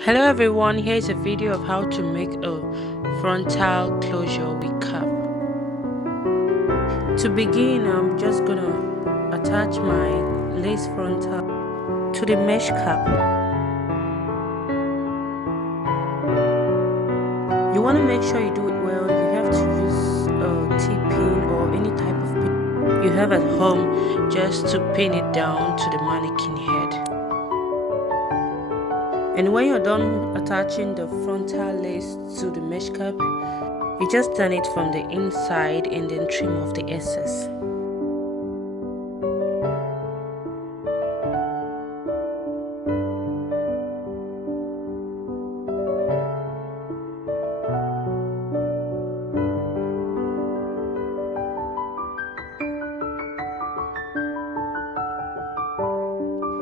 Hello everyone, here is a video of how to make a frontal closure with cap. To begin, I'm just gonna attach my lace frontal to the mesh cap. You want to make sure you do it well. You have to use a T-pin or any type of pin you have at home just to pin it down to the mannequin head. And when you're done attaching the frontal lace to the mesh cap, you just turn it from the inside and then trim off the excess.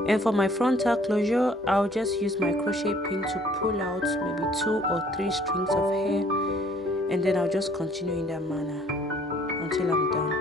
And for my frontal closure, I'll just use my crochet pin to pull out maybe 2 or 3 strings of hair, and then I'll just continue in that manner until I'm done.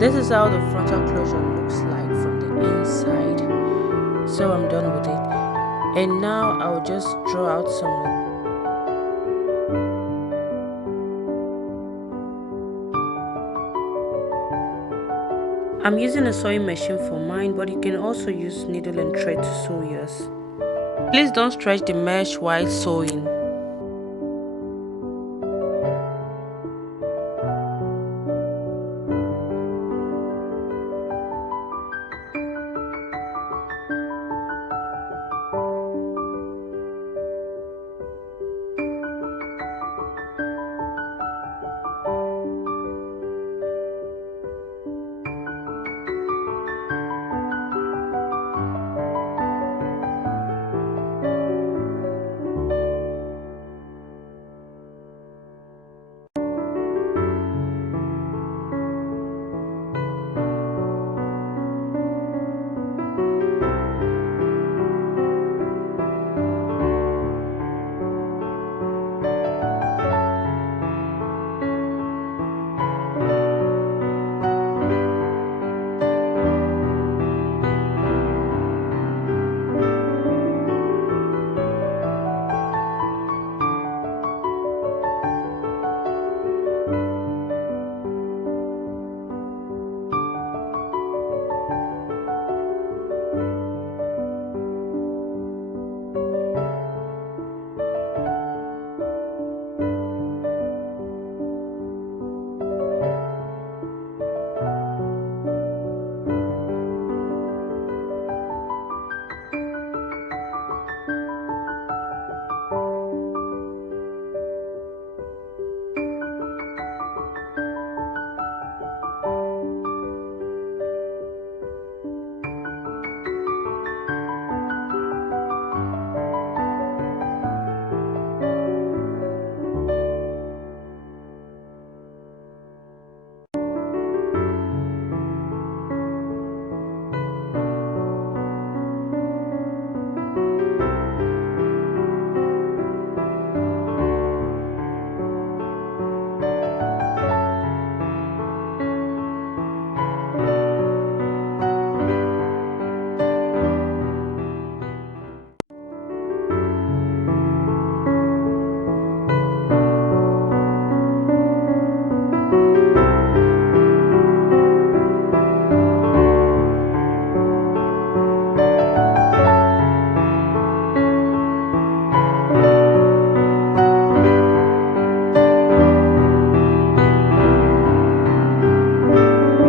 This is how the frontal closure looks like from the inside. So I'm done with it. And now I'll just draw out some. I'm using a sewing machine for mine, but you can also use needle and thread to sew yours. Please don't stretch the mesh while sewing.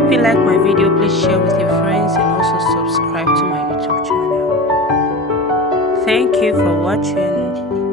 If you like my video, please share with your friends and also subscribe to my YouTube channel. Thank you for watching.